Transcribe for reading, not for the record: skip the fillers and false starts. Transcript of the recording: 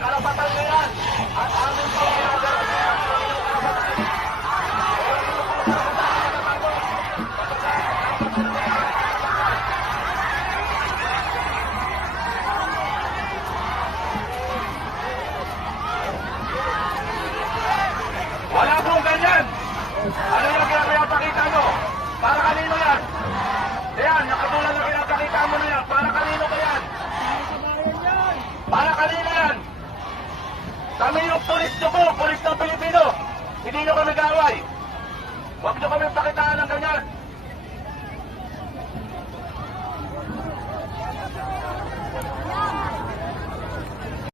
Karapatan na yan at amin po wala pong ganyan. Ano yung pinapakita nyo? Para kanino yan? Yan, nakatulad na pinapakita mo na yan. Para kanino ba yan? Para kanino yan? Kami yung pulis nyo po, pulis ng Pilipino. Hindi nyo kami gaway.